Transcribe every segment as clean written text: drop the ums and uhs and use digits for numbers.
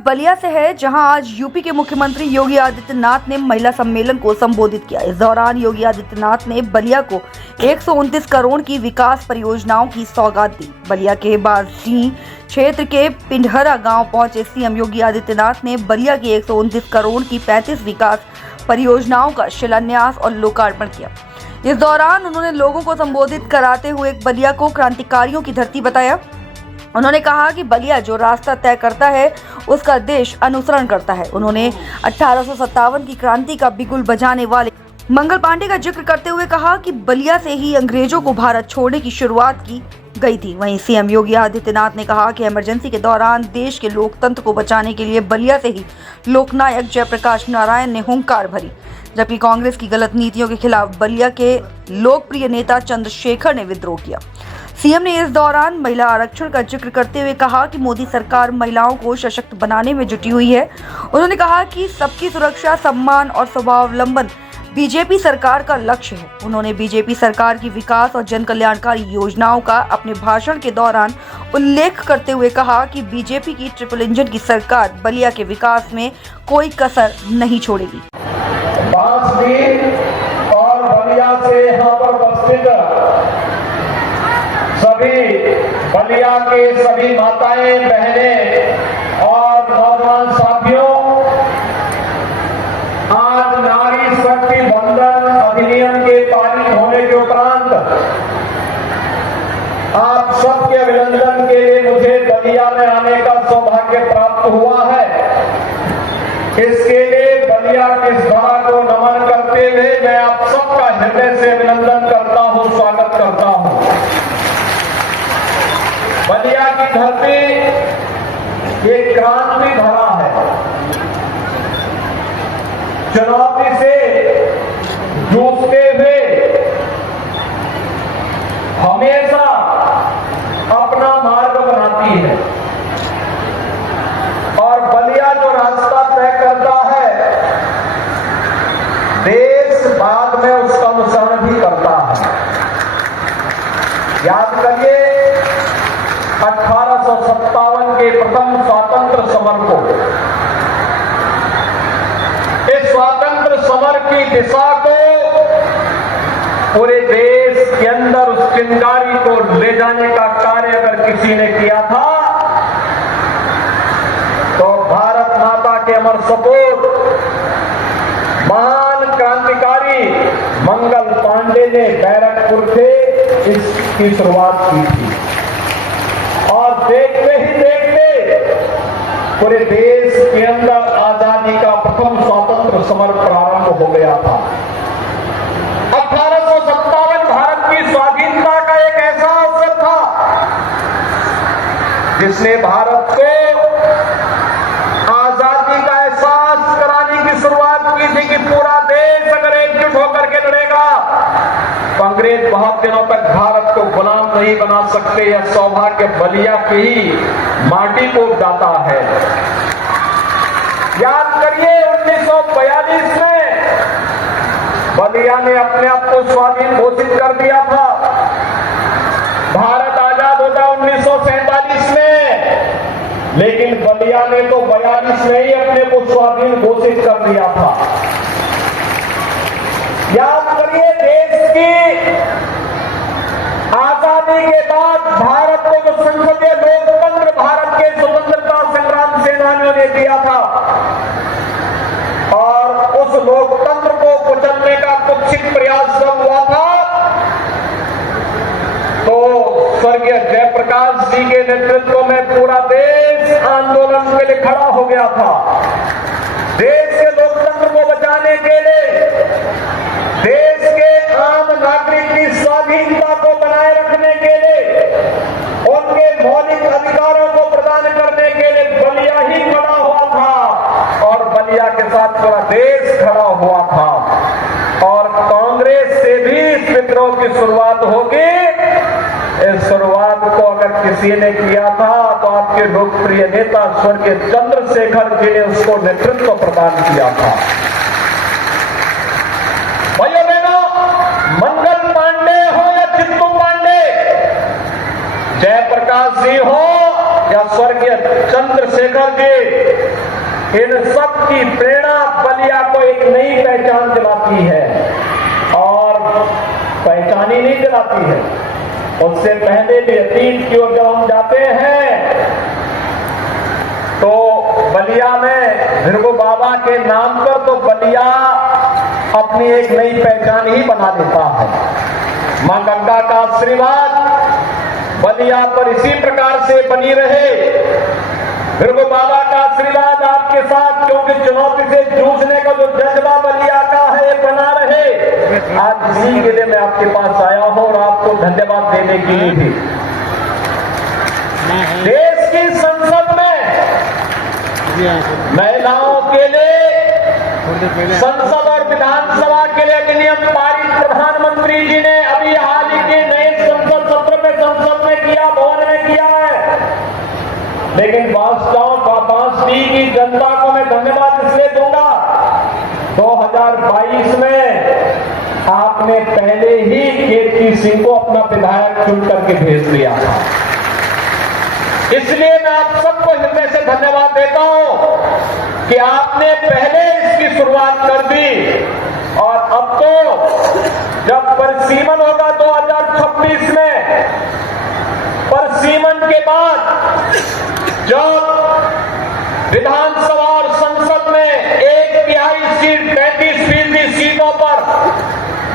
बलिया से है, जहां आज यूपी के मुख्यमंत्री योगी आदित्यनाथ ने महिला सम्मेलन को संबोधित किया। इस दौरान योगी आदित्यनाथ ने बलिया को 129 करोड़ की विकास परियोजनाओं की सौगात दी। बलिया के बासडीह क्षेत्र के पिंडहरा गांव पहुंचे सीएम योगी आदित्यनाथ ने बलिया की 129 करोड़ की 35 विकास परियोजनाओं का शिलान्यास और लोकार्पण किया। इस दौरान उन्होंने लोगों को संबोधित कराते हुए बलिया को क्रांतिकारियों की धरती बताया। उन्होंने कहा कि बलिया जो रास्ता तय करता है उसका देश अनुसरण करता है। उन्होंने 1857 की क्रांति का बिगुल बजाने वाले मंगल पांडे का जिक्र करते हुए कहा कि बलिया से ही अंग्रेजों को भारत छोड़ने की शुरुआत की गई थी। वहीं सीएम योगी आदित्यनाथ ने कहा कि इमरजेंसी के दौरान देश के लोकतंत्र को बचाने के लिए बलिया से ही लोकनायक जयप्रकाश नारायण ने हुंकार भरी, जबकि कांग्रेस की गलत नीतियों के खिलाफ बलिया के लोकप्रिय नेता चंद्रशेखर ने विद्रोह किया। सीएम ने इस दौरान महिला आरक्षण का जिक्र करते हुए कहा कि मोदी सरकार महिलाओं को सशक्त बनाने में जुटी हुई है। उन्होंने कहा कि सबकी सुरक्षा, सम्मान और स्वावलंबन बीजेपी सरकार का लक्ष्य है। उन्होंने बीजेपी सरकार की विकास और जन कल्याणकारी योजनाओं का अपने भाषण के दौरान उल्लेख करते हुए कहा कि बीजेपी की ट्रिपल इंजन की सरकार बलिया के विकास में कोई कसर नहीं छोड़ेगी। बासडीह और बलिया से यहाँ पर उपस्थित सभी बलिया के सभी माताएं, बहनें और नौजवान साथियों, आज नारी शक्ति बंधन अधिनियम के पारित होने के उपरांत आप सबके अभिनंदन के लिए मुझे बलिया में आने का सौभाग्य प्राप्त हुआ है। इसके लिए बलिया की इस धरा को नमन करते हुए मैं आप सबका हृदय से अभिनंदन करता हूं, स्वागत करता हूं। बलिया की धरती एक क्रांति धरा है। चुनौती से जूझते हुए हमेशा अपना मार्ग बनाती है और बलिया जो रास्ता तय करता है, देश बाद में उसका अनुसरण भी करता है। याद करिए 1857 के प्रथम स्वातंत्र समर को, इस स्वातंत्र समर की दिशा को पूरे देश के अंदर उस चिंगारी को ले जाने का कार्य अगर किसी ने किया था तो भारत माता के अमर सपूत महान क्रांतिकारी मंगल पांडे ने बैरकपुर से इसकी शुरुआत की थी और देखते ही देखते पूरे देश के अंदर आजादी का प्रथम स्वतंत्र समर प्रारंभ हो गया था। 1857 भारत की स्वाधीनता का एक ऐसा अवसर था जिसने भारत को आजादी का एहसास कराने की शुरुआत की थी कि पूरा देश अगर एकजुट होकर के लड़ेगा तो अंग्रेज बहुत दिनों तक भारत को गुलाम नहीं बना सकते। यह सौभाग्य बलिया की ही माटी को दाता है। याद करिए 1942 में बलिया ने अपने आप को स्वाधीन घोषित कर दिया था। भारत आजाद होता 1947 में, लेकिन बलिया ने तो 42 में ही अपने को स्वाधीन घोषित कर दिया था। याद करिए देश की आजादी के बाद भारत को जो संसदीय लोकतंत्र भारत के स्वतंत्रता संग्राम सेनानियों ने दिया था और उस लोकतंत्र को कुचलने का कुत्सित प्रयास जब हुआ था तो स्वर्गीय जयप्रकाश जी के नेतृत्व में पूरा देश आंदोलन के लिए खड़ा हो गया था। देश के लोकतंत्र को बचाने के लिए, देश के आम नागरिक की स्वाधीनता को बनाए रखने के लिए, उनके मौलिक अधिकारों को प्रदान करने के लिए बलिया ही खड़ा हुआ था और बलिया के साथ पूरा देश खड़ा हुआ था। और कांग्रेस से भी इस विद्रोह की शुरुआत होगी। इस शुरुआत को अगर किसी ने किया था तो आपके लोकप्रिय नेता स्वर्गीय चंद्रशेखर जी ने उसको नेतृत्व प्रदान किया था। भाइयों बहनों, मंगल पांडे हो या चित्तू पांडे, जयप्रकाश जी हो या स्वर्गीय चंद्रशेखर जी, इन सब की प्रेरणा बलिया को एक नई पहचान दिलाती है और पहचान ही नहीं दिलाती है, उससे पहले भी अतीत की ओर जब हम जाते हैं तो बलिया में भृगु बाबा के नाम पर तो बलिया अपनी एक नई पहचान ही बना देता है। मां गंगा का आशीर्वाद बलिया पर इसी प्रकार से बनी रहे, भृगु बाबा का आशीर्वाद आपके साथ, क्योंकि चुनौती से जूझने का जो जज्बा बलिया का है बना रहे। आज इसी के लिए मैं आपके पास आया हूं और आपको धन्यवाद देने के लिए भी। देश की संसद में महिलाओं के लिए संसद और विधानसभा के लिए अधिनियम पारित प्रधानमंत्री जी ने अभी हाल ही के नए संसद सत्र में संसद में किया, भवन में किया है। लेकिन बांसडी की जनता को मैं धन्यवाद इसलिए दूंगा, 2022 में आपने पहले ही केतकी सिंह को अपना विधायक चुन करके भेज दिया था। इसलिए मैं आप सबको हृदय से धन्यवाद देता हूं कि आपने पहले इसकी शुरुआत कर दी और अब तो जब परिसीमन होगा 2026 में, परिसीमन के बाद जब विधानसभा और संसद में 1/3 सीट 35% सीटों पर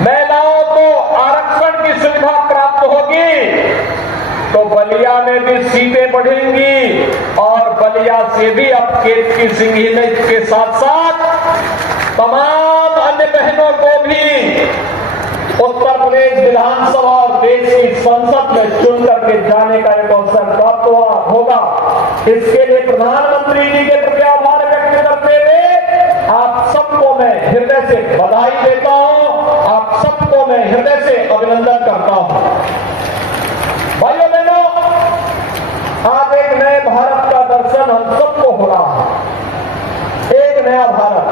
महिलाओं को आरक्षण की सुविधा प्राप्त होगी तो बलिया में भी सीटें बढ़ेंगी और बलिया से भी अब केतकी सिंह के साथ साथ तमाम अन्य बहनों को भी उत्तर प्रदेश विधानसभा और देश की संसद में चुन करके जाने का एक अवसर प्राप्त होगा। इसके लिए प्रधानमंत्री जी के प्रति आभार व्यक्त करते हुए आप सबको मैं हृदय से बधाई देता हूं, आप सबको मैं हृदय से अभिनंदन करता हूं। भाइयों बहनों, आज एक नए भारत का दर्शन हम सबको हो रहा है। एक नया भारत,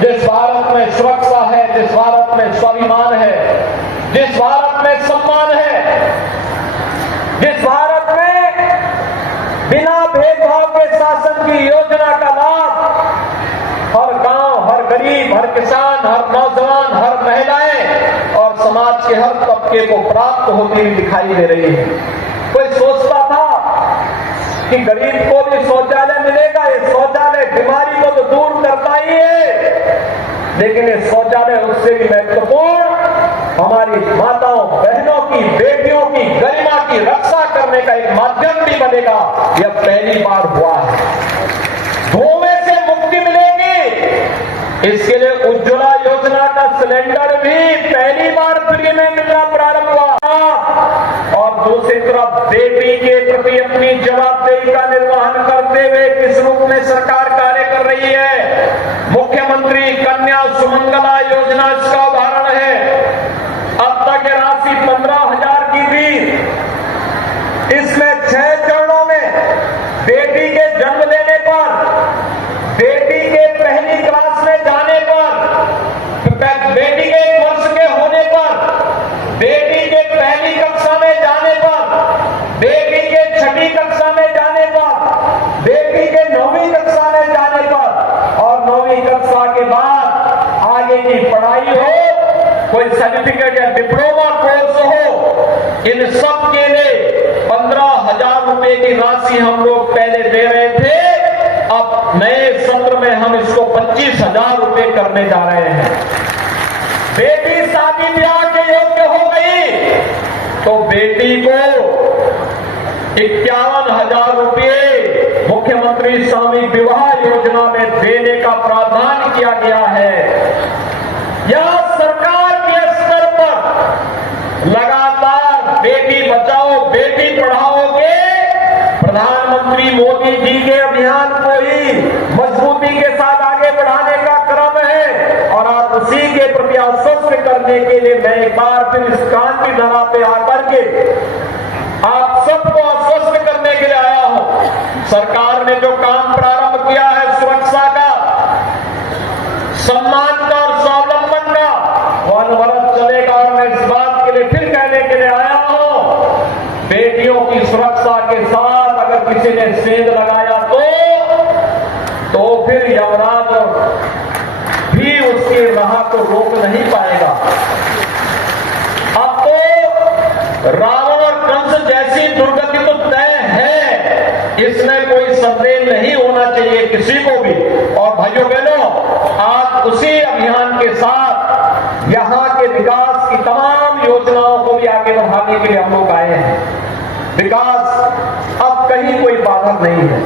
जिस भारत में सुरक्षा है, जिस भारत में स्वाभिमान है, जिस भारत में सम्मान है, जिस भारत में बिना भेदभाव के शासन की योजना का लाभ हर गांव, हर गरीब, हर किसान, हर नौजवान, हर महिलाएं और समाज के हर तबके को प्राप्त होती हुई दिखाई दे रही है। कोई सोचता था कि गरीब को भी शौचालय मिलेगा, ये शौचालय बीमारी को तो दूर करता ही है, लेकिन ये शौचालय उससे भी महत्वपूर्ण हमारी माताओं, बहनों की, बेटियों की गरिमा की रक्षा करने का एक माध्यम भी बनेगा। यह पहली बार हुआ है। धुएं से मुक्ति मिलेगी, इसके लिए उज्ज्वला योजना का सिलेंडर भी पहली बार फ्री में मिलना प्रारंभ हुआ और दूसरी तरफ बेटी के प्रति अपनी जवाबदेही का निर्वहन करते हुए किस रूप में सरकार कार्य कर रही है। मुख्यमंत्री कन्या सुमंगला योजना इसका उदाहरण है। अब तक ये राशि 15,000 की थी, इसमें 6 चरणों में बेटी के जन्म लेने पर, बेटी के पहली क्लास में जाने पर, बेटी के 1 वर्ष के होने पर, बेटी के पहली कक्षा में जाने पर, बेटी के 6ठी कक्षा में जाने पर, बेटी के 9वीं कक्षा में जाने पर और 9वीं कक्षा के बाद आगे की पढ़ाई हो, कोई सर्टिफिकेट या डिप्लोमा कोर्स हो, इन सब के लिए 15,000 रुपए की राशि हम लोग पहले दे रहे थे। अब नए सत्र में हम इसको 25,000 रुपए करने जा रहे हैं। बेटी शादी ब्याह के योग्य हो गई तो बेटी को 51,000 रुपए मुख्यमंत्री सामूहिक विवाह योजना में देने का प्रावधान किया गया है। यह सरकार के स्तर पर लगातार बेटी बचाओ बेटी पढ़ाओ के प्रधानमंत्री मोदी जी के अभियान को ही मजबूती के साथ आगे बढ़ाने का क्रम है और आज उसी के प्रति आश्वस्त करने के लिए मैं एक बार फिर इस क्रांति धरा पे आकर के आप सबको आश्वस्त करने के लिए आया हूं। सरकार ने जो काम प्रारंभ किया है सुरक्षा का, सम्मान का और स्वावलंबन का, वो अनवरत चलेगा और मैं इस बात के लिए फिर कहने के लिए आया हूं, बेटियों की सुरक्षा के साथ अगर किसी ने सेंध लगाया तो फिर यमराज भी उसकी राह को रोक नहीं पाएगा। अब तो रावण और कंस जैसी दुर्गति तो तय है, इसमें कोई संदेह नहीं होना चाहिए किसी को भी। और भाइयों बहनों, आज उसी अभियान के साथ यहां के विकास की तमाम योजनाओं को भी आगे बढ़ाने के लिए हम लोग आए हैं। विकास अब कहीं कोई बाधक नहीं है।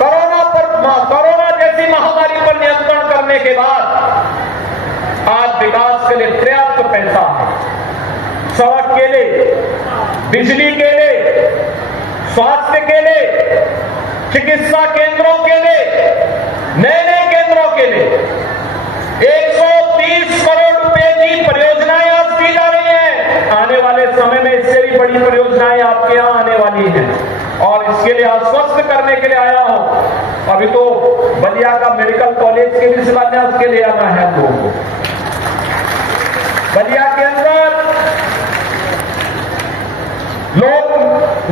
कोरोना जैसी महामारी पर नियंत्रण करने के बाद आज विकास के लिए पर्याप्त पैसा है। सड़क के लिए, बिजली के लिए, स्वास्थ्य के लिए, चिकित्सा केंद्रों के लिए, नए केंद्रों के लिए 130 करोड़ रुपए की परियोजनाएं आज की जा रही हैं। आने वाले समय में इससे भी बड़ी परियोजनाएं आपके यहां आने वाली हैं और इसके लिए आश्वस्त करने के लिए आया हूं। अभी तो बलिया का मेडिकल कॉलेज के भी शिलान्यास के लिए आना है हम लोगों को। बलिया के अंदर लोग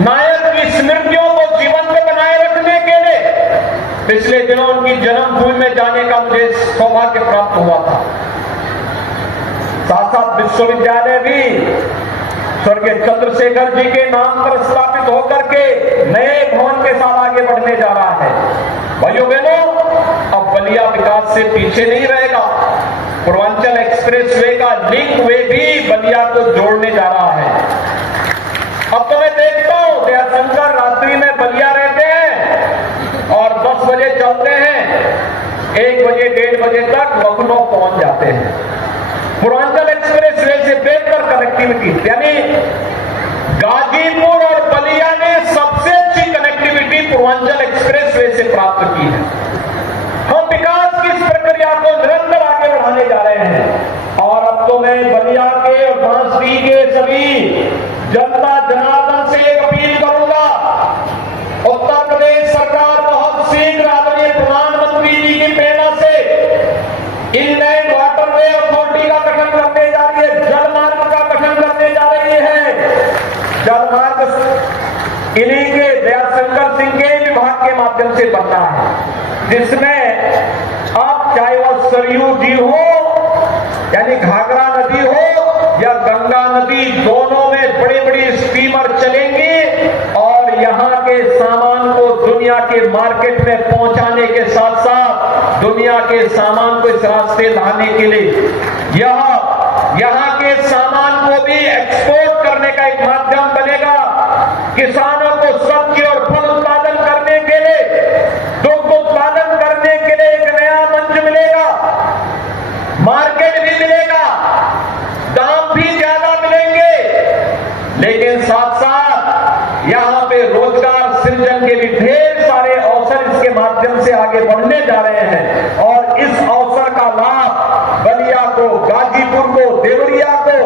नायक की स्मृतियों को जीवंत बनाए रखने के लिए पिछले दिनों उनकी जन्मभूमि में जाने का मुझे सौभाग्य प्राप्त हुआ था। साथ साथ विश्वविद्यालय भी स्वर्गीय चंद्रशेखर जी के नाम पर स्थापित होकर के नए भवन के साथ आगे बढ़ने जा रहा है। भाइयों बहनों, अब बलिया विकास से पीछे नहीं रहेगा। पूर्वांचल एक्सप्रेस वे का लिंक वे भी बलिया को जोड़ने जा रहा है। अब तो मैं देखता हूं दयाशंकर रात्रि में बलिया रहते हैं और 10 बजे चलते हैं, 1 बजे 1:30 बजे तक लखनऊ पहुंच जाते हैं। पूर्वांचल एक्सप्रेस वे से बेहतर कनेक्टिविटी, यानी गाजीपुर और बलिया ने सबसे अच्छी कनेक्टिविटी पूर्वांचल एक्सप्रेस वे से प्राप्त की है। हम विकास की इस प्रक्रिया को निरंतर आगे बढ़ाने जा रहे हैं और अब तो मैं बलिया के और बांसुरी के सभी जनता जनार्दन से एक अपील करूंगा। उत्तर प्रदेश सरकार बहुत शीघ्र आदरणीय प्रधानमंत्री जी की प्रेरणा से इनलैंड वाटरवे अथॉरिटी का गठन करने जा रही है, जलमार्ग का गठन करने जा रही है। जलमार्ग इन्हीं के दयाशंकर सिंह के विभाग के माध्यम से बनना है, जिसमें अब चाहे वह सरयू जी हो यानी घाघरा नदी हो या गंगा नदी, दोनों में बड़ी बड़ी स्टीमर चलेंगी और यहाँ के सामान को दुनिया के मार्केट में पहुंचाने के साथ साथ दुनिया के सामान को इस रास्ते लाने के लिए यहाँ के सामान को भी एक्सपोर्ट करने का एक माध्यम बनेगा। किसानों को सब्जी और फल उत्पादन करने के लिए, दुग्ध उत्पादन करने के लिए एक नया मंच मिलेगा, मार्केट भी मिलेगा, दाम भी ज्यादा मिलेंगे, लेकिन साथ साथ यहाँ पे रोजगार सृजन के भी ढेर सारे अवसर इसके माध्यम से आगे बढ़ने जा रहे हैं। और इस अवसर का लाभ बलिया को, गाजीपुर को, देवरिया को,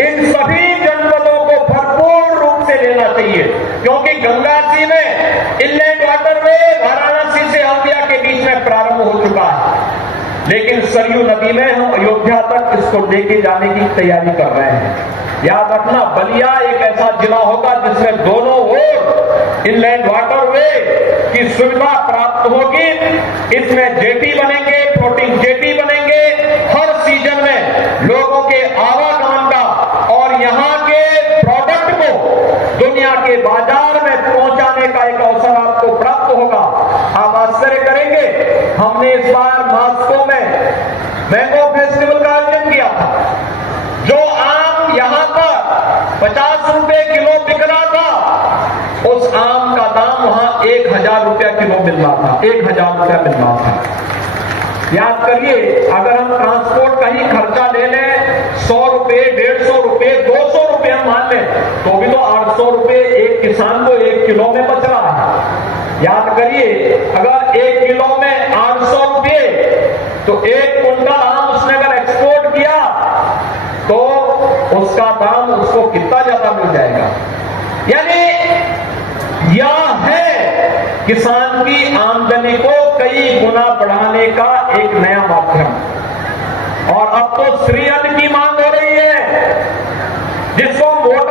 इन सभी जनपदों को भरपूर रूप से लेना चाहिए, क्योंकि गंगासी में इनलैंड वाटरवे वाराणसी से हल्दिया के बीच में प्रारंभ हो चुका है, लेकिन सरयू नदी में हम अयोध्या तक इसको लेके जाने की तैयारी कर रहे हैं। याद रखना, बलिया एक ऐसा जिला होगा जिसमें दोनों ओर इनलैंड वाटरवे की सुविधा प्राप्त होगी। इसमें जेटी बनेंगे, फ्लोटिंग जेटी बनेंगे, हर सीजन में लोगों के आवागमन का और यहाँ के प्रोडक्ट को दुनिया के बाजार में पहुंचाने का एक अवसर आपको प्राप्त होगा। आप आश्चर्य करेंगे, हमने इस बार मास्को में मैंगो फेस्टिवल का आयोजन किया था। जो आम यहाँ पर 50 रुपए किलो बिक रहा था, उस आम का दाम वहां 1000 रुपया किलो मिल रहा था, 1000 रुपया मिल रहा था। याद करिए, अगर हम ट्रांसपोर्ट का ही खर्चा ले लें, 100 रुपए, 150 रुपए, 200 रुपए हम मान लें, तो भी तो 800 रुपए एक किसान को 1 किलो में बच रहा है। याद करिए, अगर 1 किलो में 800 रुपए, तो 1 कुंटल आम उसने अगर एक्सपोर्ट किया तो उसका दाम उसको कितना ज्यादा मिल जाएगा। यानी यह है किसान की आमदनी को कई गुना बढ़ाने का एक नया माध्यम। और अब तो श्री अन्न की मांग हो रही है, जिसको मोटा